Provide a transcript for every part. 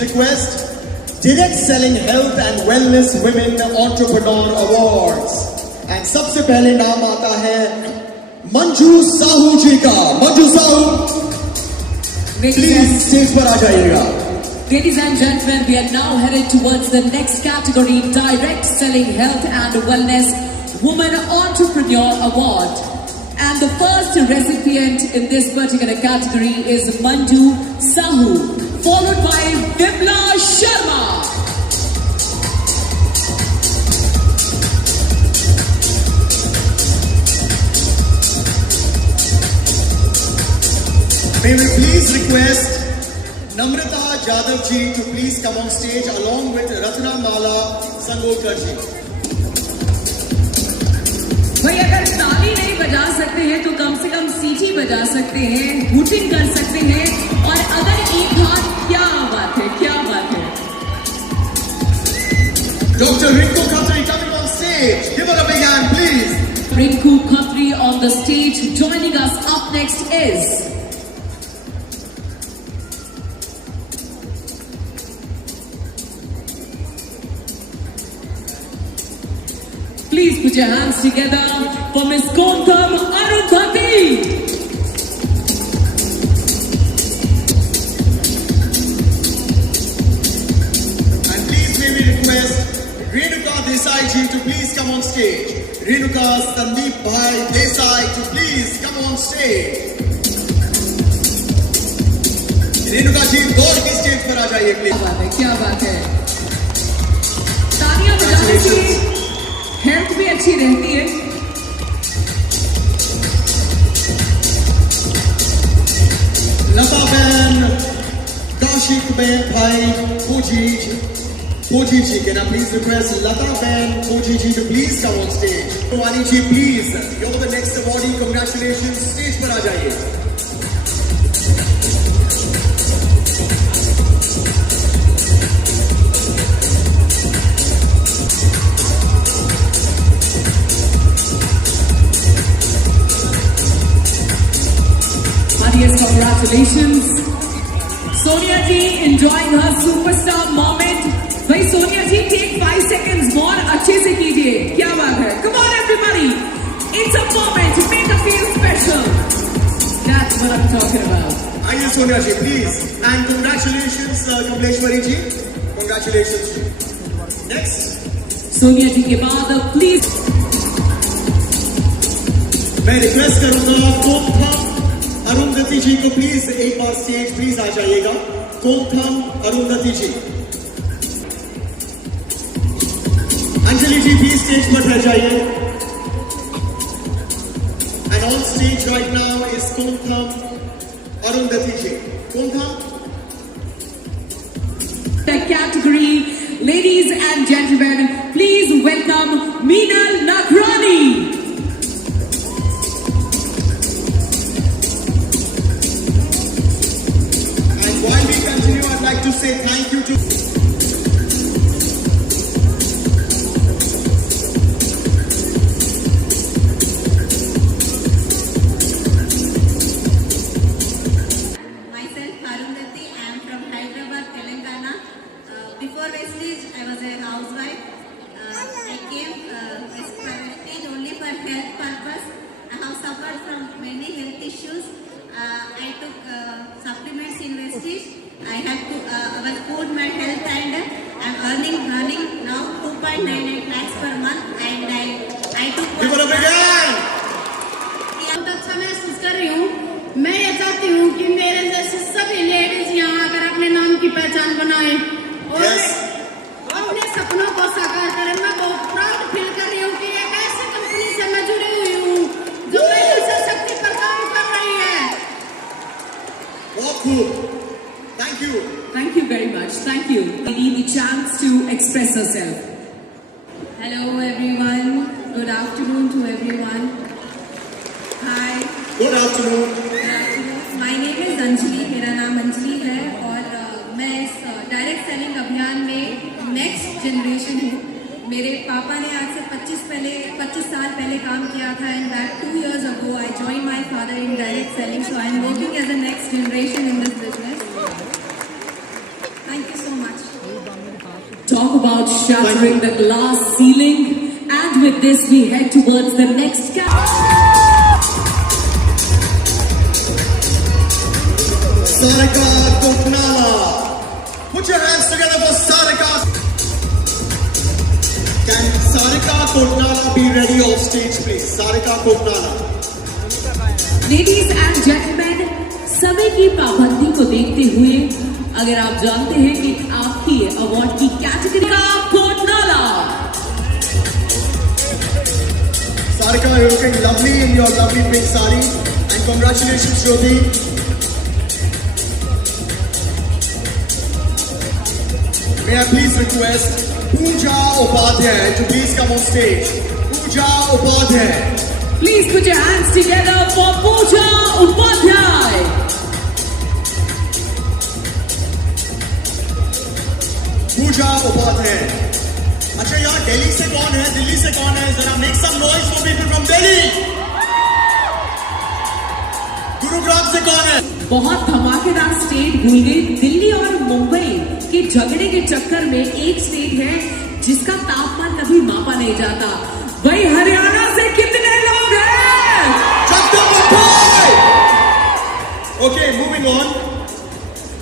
Request Direct Selling Health and Wellness Women Entrepreneur Awards and सबसे पहले नाम आता है मंजू साहू जी का। मंजू साहू प्लीज स्टेज पर आ जाइएगा। Ladies and gentlemen, we are now headed towards the next category, Direct Selling Health and Wellness Woman Entrepreneur Award. And the first recipient in this particular category is Manju Sahu, followed by Vipla Sharma. May we please request Namrata Jadhav ji to please come on stage along with Ratna Mala Sangokar ji. भाई अगर ताली नहीं बजा सकते हैं तो कम से कम सीटी बजा सकते हैं, हूटिंग कर सकते हैं, और अगर एक हाथ, क्या बात है, क्या बात है। Dr. Rinku Khatri coming on stage. Give her a big hand, please. Rinku Khatri on the stage. Joining us up next is please put your hands together for Miss Kontham Arundhati. And please may we request Renuka Desai ji to please come on stage. Renuka Sandeep Bhai Desai to please come on stage. Renuka ji दौड़ के stage पर आ जाइए please. क्या बात है, क्या बात है। तालियां बजाने से हेल्थ भी अच्छी रहती है। लता बहन कौशिक बहन भाई Fuji ji, can I please request Lata bहन Fuji ji to please come on stage. Wani ji please, you're the next awardee. Congratulations. Stage पर आ जाइए। Congratulations. Sonia ji enjoying her superstar moment. भाई सोनिया जी take 5 seconds more अच्छे से कीजिए। क्या बात है। Come on everybody. It's a moment. Make it feel special. That's what I'm talking about. आइए सोनिया जी please. And congratulations Kamleshwari ji. Congratulations ji. Next. Sonia जी के बाद please. मैं रिक्वेस्ट करूंगा कोमथम अरुंधति जी को प्लीज एक बार स्टेज प्लीज आ जाइएगा। कोमथम अरुंधति जी। अंजलि जी प्लीज स्टेज पर रह जाइए। And on stage right now is Komatham Arundhati ji. Komatham. The category, ladies and gentlemen, please welcome Meenal Nagrani. While we continue, I'd like to say thank you to myself, Arundhati. I am from Hyderabad, Telangana. Before Vestige, I was a housewife. I came Vestige only for health purpose. I have suffered from many health issues. I took supplements in Vestige. I was good my health, and I'm earning now 2.98 lakhs per month, and I took give it a big hand. बहुत अच्छा महसूस कर रही हूँ। मैं ये चाहती हूँ कि मेरे जैसे सभी लेडीज यहाँ आकर अपने नाम की पहचान बनाए और अपने सपनों को साकार करें। मैं बहुत प्राउड फील कर रही हूँ कि एक ऐसी कंपनी से मैं जुड़ी हुई हूँ जो महिला सशक्ति पर काम कर रही है। बहुत खूब। Thank you. Thank you very much. Thank you. We need the chance to express herself. Hello everyone. Good afternoon to everyone. Hi. Good afternoon. Good afternoon. My name is Anjali. मेरा नाम अंजलि है और मैं इस डायरेक्ट सेलिंग अभियान में next generation हूँ। मेरे पापा ने आज से 25 साल पहले काम किया था, and back 2 years ago I joined my father in direct selling, so I am working as a next generation in this business. Thank you so much. Talk about shattering the glass ceiling. And with this, we head towards the next category. Sarika Kotnala. Put your hands together for Sarika. Can Sarika Kotnala be ready off stage, please? Sarika Kotnala. Ladies and gentlemen, समय की पाबंदी को देखते हुए अगर आप जानते हैं कि आपकी अवार्ड की कैटेगरी का Kotnala. Sarika, you're looking lovely in your lovely pink sari, and congratulations, Jyoti. May I please request Pooja Upadhyay to please come on stage. Pooja Upadhyay. Please put your hands together for Pooja Upadhyay. Pooja Upadhyay. अच्छा यार दिल्ली से कौन है? दिल्ली से कौन है? जरा make some noise for people from Delhi. Gurugram से कौन है? बहुत धमाकेदार स्टेट भूल गए। दिल्ली और मुंबई के झगड़े के चक्कर में एक स्टेट है जिसका तापमान कभी मापा नहीं जाता। वही हरियाणा से कितने लोग हैं? Okay, moving on.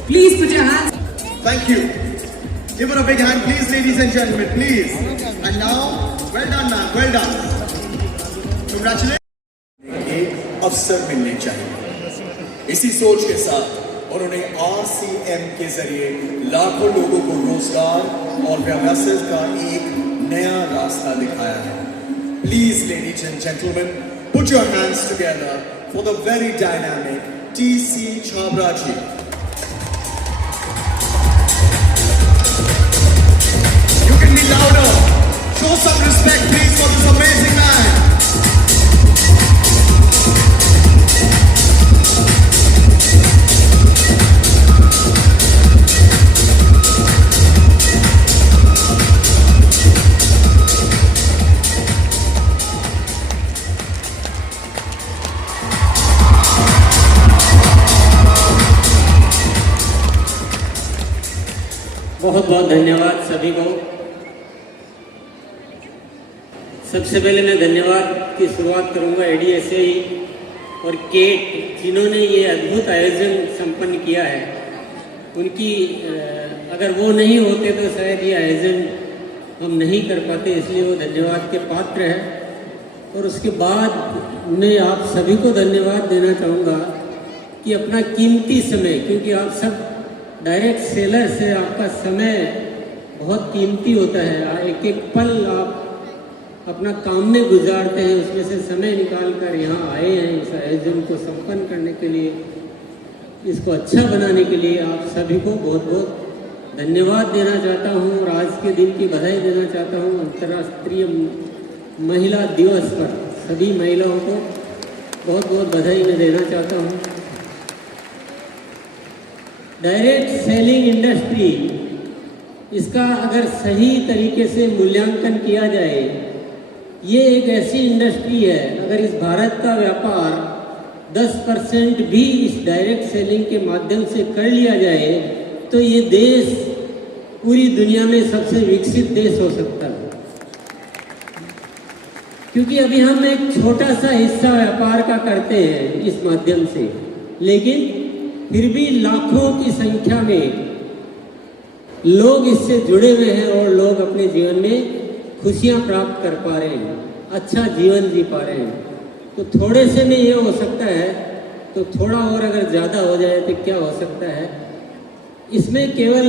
Please put your hands. Thank you. Give her a big hand, please, ladies and gentlemen, please. And now, well done, ma'am, well done. Congratulations. एक अवसर मिलने चाहिए। इसी सोच के साथ उन्होंने RCM के जरिए लाखों लोगों को रोजगार और व्यवसाय का एक नया रास्ता दिखाया है। Please, ladies and gentlemen, put your hands together for the very dynamic TC Chhabra ji. You can be louder. Show some respect, please, for this amazing man. बहुत बहुत धन्यवाद सभी को। सबसे पहले मैं धन्यवाद की शुरुआत करूंगा ADSAE और केट जिन्होंने ये अद्भुत आयोजन संपन्न किया है। उनकी अगर वो नहीं होते तो शायद ये आयोजन हम नहीं कर पाते, इसलिए वो धन्यवाद के पात्र है। और उसके बाद मैं आप सभी को धन्यवाद देना चाहूँगा कि अपना कीमती समय, क्योंकि आप सब डायरेक्ट सेलर से आपका समय बहुत कीमती होता है, एक एक पल आप अपना काम में गुजारते हैं, उसमें से समय निकाल कर यहाँ आए हैं इस आयोजन को संपन्न करने के लिए, इसको अच्छा बनाने के लिए आप सभी को बहुत बहुत धन्यवाद देना चाहता हूँ और आज के दिन की बधाई देना चाहता हूँ। अंतर्राष्ट्रीय महिला दिवस पर सभी महिलाओं को बहुत बहुत बधाई मैं देना चाहता हूँ। डायरेक्ट सेलिंग इंडस्ट्री, इसका अगर सही तरीके से मूल्यांकन किया जाए, ये एक ऐसी इंडस्ट्री है, अगर इस भारत का व्यापार 10% भी इस डायरेक्ट सेलिंग के माध्यम से कर लिया जाए तो ये देश पूरी दुनिया में सबसे विकसित देश हो सकता है। क्योंकि अभी हम एक छोटा सा हिस्सा व्यापार का करते हैं इस माध्यम से, लेकिन फिर भी लाखों की संख्या में लोग इससे जुड़े हुए हैं और लोग अपने जीवन में खुशियां प्राप्त कर पा रहे हैं, अच्छा जीवन जी पा रहे हैं। तो थोड़े से में ये हो सकता है, तो थोड़ा और अगर ज़्यादा हो जाए तो क्या हो सकता है। इसमें केवल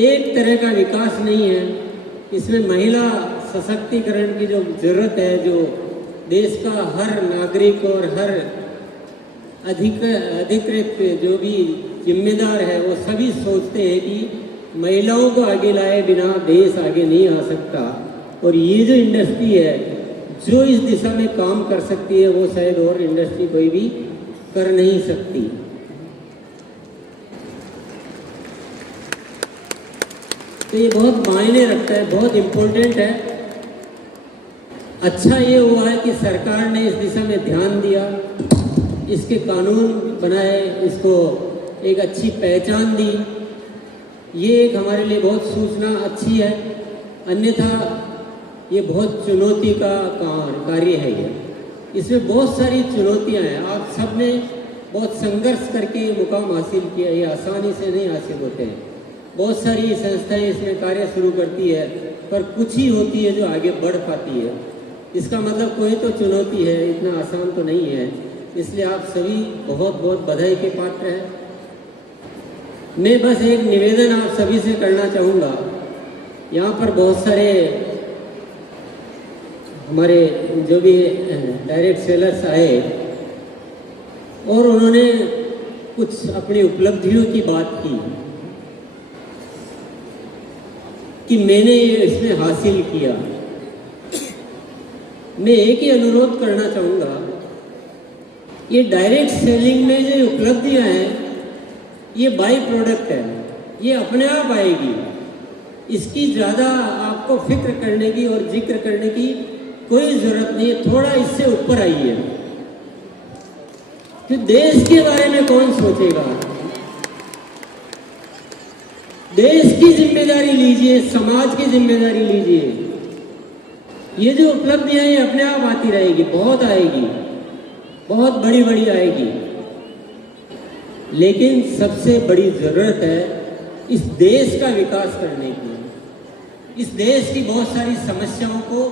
एक तरह का विकास नहीं है, इसमें महिला सशक्तिकरण की जो ज़रूरत है, जो देश का हर नागरिक और हर अधिकृत जो भी जिम्मेदार है वो सभी सोचते हैं कि महिलाओं को आगे लाए बिना देश आगे नहीं आ सकता। और ये जो इंडस्ट्री है जो इस दिशा में काम कर सकती है वो शायद और इंडस्ट्री कोई भी कर नहीं सकती। तो ये बहुत मायने रखता है, बहुत इम्पोर्टेंट है। अच्छा ये हुआ है कि सरकार ने इस दिशा में ध्यान दिया, इसके कानून बनाए, इसको एक अच्छी पहचान दी ये एक हमारे लिए बहुत सूचना अच्छी है, अन्यथा ये बहुत चुनौती का कार्य है। ये इसमें बहुत सारी चुनौतियां हैं। आप सब ने बहुत संघर्ष करके ये मुकाम हासिल किया, ये आसानी से नहीं हासिल होते हैं। बहुत सारी संस्थाएं इसमें कार्य शुरू करती है, पर कुछ ही होती है जो आगे बढ़ पाती है। इसका मतलब कोई तो चुनौती है, इतना आसान तो नहीं है। इसलिए आप सभी बहुत बहुत बधाई के पात्र हैं। मैं बस एक निवेदन आप सभी से करना चाहूँगा। यहाँ पर बहुत सारे हमारे जो भी डायरेक्ट सेलर्स आए और उन्होंने कुछ अपनी उपलब्धियों की बात की कि मैंने ये इसमें हासिल किया। मैं एक ही अनुरोध करना चाहूँगा, ये डायरेक्ट सेलिंग में जो उपलब्धियां हैं ये बाई प्रोडक्ट है, ये अपने आप आएगी। इसकी ज़्यादा आपको फिक्र करने की और जिक्र करने की कोई ज़रूरत नहीं है। थोड़ा इससे ऊपर आइए। तो देश के बारे में कौन सोचेगा? देश की जिम्मेदारी लीजिए, समाज की जिम्मेदारी लीजिए। ये जो उपलब्धियां हैं अपने आप आती रहेगी, बहुत आएगी, बहुत बड़ी बड़ी आएगी। लेकिन सबसे बड़ी जरूरत है इस देश का विकास करने की। इस देश की बहुत सारी समस्याओं को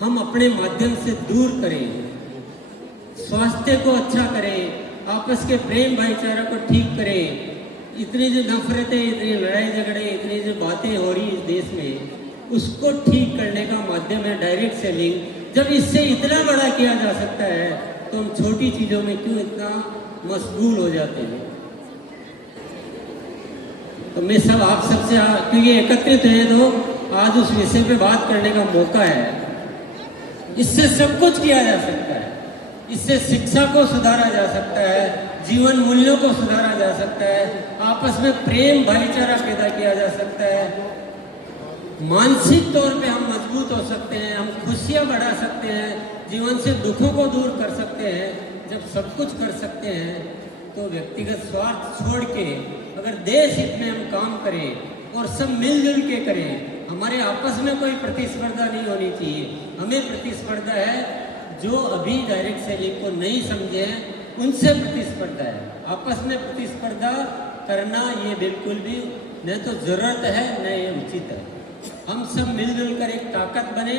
हम अपने माध्यम से दूर करें, स्वास्थ्य को अच्छा करें, आपस के प्रेम भाईचारा को ठीक करें। इतनी जो नफरतें, इतनी लड़ाई झगड़े, इतनी जो बातें हो रही इस देश में, उसको ठीक करने का माध्यम है डायरेक्ट सेलिंग। जब इससे इतना बड़ा किया जा सकता है तो हम छोटी चीजों में क्यों इतना मशगूल हो जाते हैं? तो मैं सब आप सबसे क्योंकि एकत्रित है तो आज उस विषय पे बात करने का मौका है। इससे सब कुछ किया जा सकता है। इससे शिक्षा को सुधारा जा सकता है, जीवन मूल्यों को सुधारा जा सकता है, आपस में प्रेम भाईचारा पैदा किया जा सकता है, मानसिक तौर पे हम मजबूत हो सकते हैं, हम खुशियां बढ़ा सकते हैं, जीवन से दुखों को दूर कर सकते हैं। जब सब कुछ कर सकते हैं तो व्यक्तिगत स्वार्थ छोड़ के अगर देश हित में हम काम करें और सब मिलजुल के करें, हमारे आपस में कोई प्रतिस्पर्धा नहीं होनी चाहिए। हमें प्रतिस्पर्धा है जो अभी डायरेक्ट सेलिंग को नहीं समझे हैं, उनसे प्रतिस्पर्धा है। आपस में प्रतिस्पर्धा करना ये बिल्कुल भी न तो जरूरत है न ये उचित है। हम सब मिलजुल कर एक ताकत बने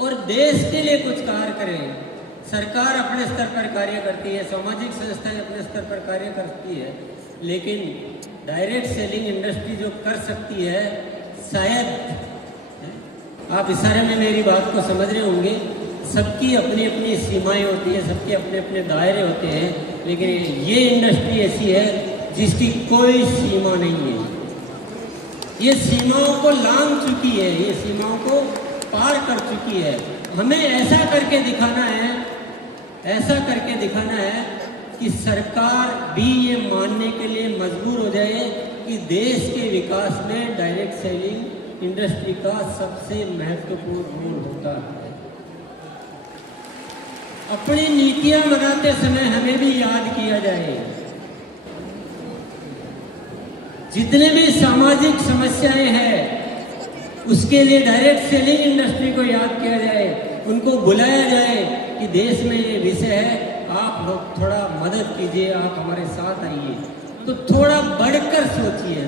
और देश के लिए कुछ कार्य करें। सरकार अपने स्तर पर कार्य करती है, सामाजिक संस्थाएं अपने स्तर पर कार्य करती है, लेकिन डायरेक्ट सेलिंग इंडस्ट्री जो कर सकती है, शायद आप इशारे में मेरी बात को समझ रहे होंगे, सबकी अपनी अपनी सीमाएं होती है, सबके अपने अपने दायरे होते हैं, लेकिन ये इंडस्ट्री ऐसी है जिसकी कोई सीमा नहीं है। ये सीमाओं को लांघ चुकी है, ये सीमाओं को पार कर चुकी है। हमें ऐसा करके दिखाना है, ऐसा करके दिखाना है कि सरकार भी ये मानने के लिए मजबूर हो जाए कि देश के विकास में डायरेक्ट सेलिंग इंडस्ट्री का सबसे महत्वपूर्ण रोल होता है। अपनी नीतियां बनाते समय हमें भी याद किया जाए, जितने भी सामाजिक समस्याएं हैं उसके लिए डायरेक्ट सेलिंग इंडस्ट्री को याद किया जाए, उनको बुलाया जाए कि देश में ये विषय है, आप लोग थोड़ा मदद कीजिए, आप हमारे साथ आइए। तो थोड़ा बढ़कर सोचिए।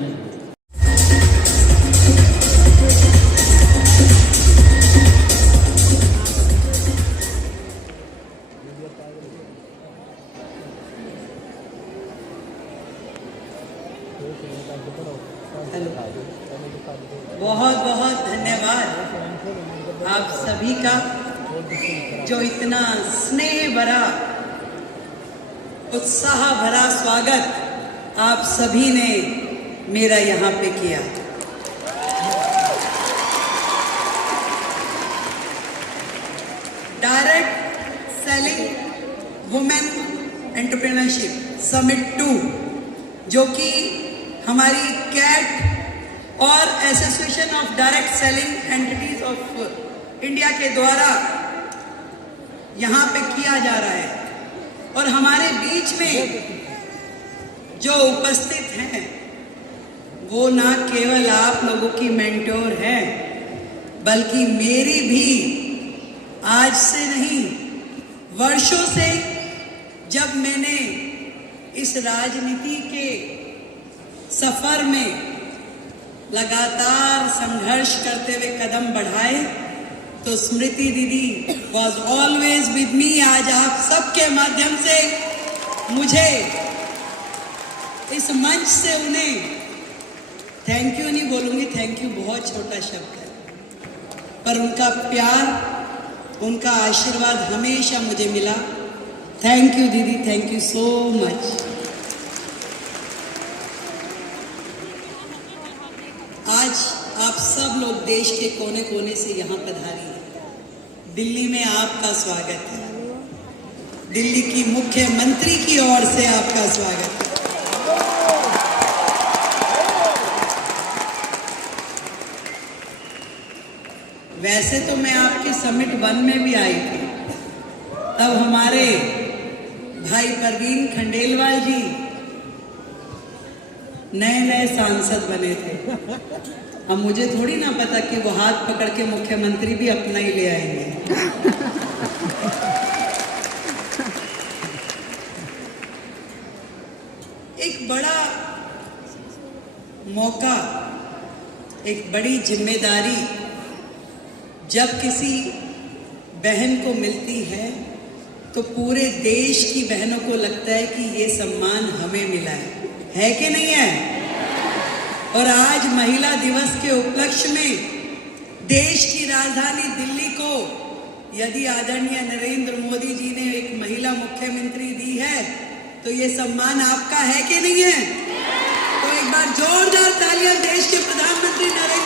बहुत बहुत धन्यवाद आप सभी का, जो इतना स्नेह भरा, उत्साह भरा स्वागत आप सभी ने मेरा यहाँ पे किया। Direct selling women entrepreneurship summit 2, जो कि हमारी कैट और association of direct selling entities of India के द्वारा यहाँ पे किया जा रहा है, और हमारे बीच में जो उपस्थित हैं वो ना केवल आप लोगों की मेंटोर हैं, बल्कि मेरी भी आज से नहीं, वर्षों से जब मैंने इस राजनीति के सफर में लगातार संघर्ष करते हुए कदम बढ़ाए, तो स्मृति दीदी वॉज ऑलवेज विद मी। आज आप सबके माध्यम से मुझे इस मंच से उन्हें थैंक यू नहीं बोलूंगी, थैंक यू बहुत छोटा शब्द है, पर उनका प्यार, उनका आशीर्वाद हमेशा मुझे मिला। थैंक यू दीदी, थैंक यू सो मच। आज आप सब लोग देश के कोने कोने से यहाँ पधारी हैं। दिल्ली में आपका स्वागत है, दिल्ली की मुख्यमंत्री की ओर से आपका स्वागत है। वैसे तो मैं आपके समिट 1 में भी आई थी, तब हमारे भाई परवीन खंडेलवाल जी नए नए सांसद बने थे। अब मुझे थोड़ी ना पता कि वो हाथ पकड़ के मुख्यमंत्री भी अपना ही ले आएंगे। एक बड़ा मौका, एक बड़ी जिम्मेदारी जब किसी बहन को मिलती है, तो पूरे देश की बहनों को लगता है कि ये सम्मान हमें मिला है कि नहीं है? और आज महिला दिवस के उपलक्ष्य में देश की राजधानी दिल्ली को यदि आदरणीय नरेंद्र मोदी जी ने एक महिला मुख्यमंत्री दी है, तो ये सम्मान आपका है कि नहीं है? तो एक बार जोरदार तालियां देश के प्रधानमंत्री नरेंद्र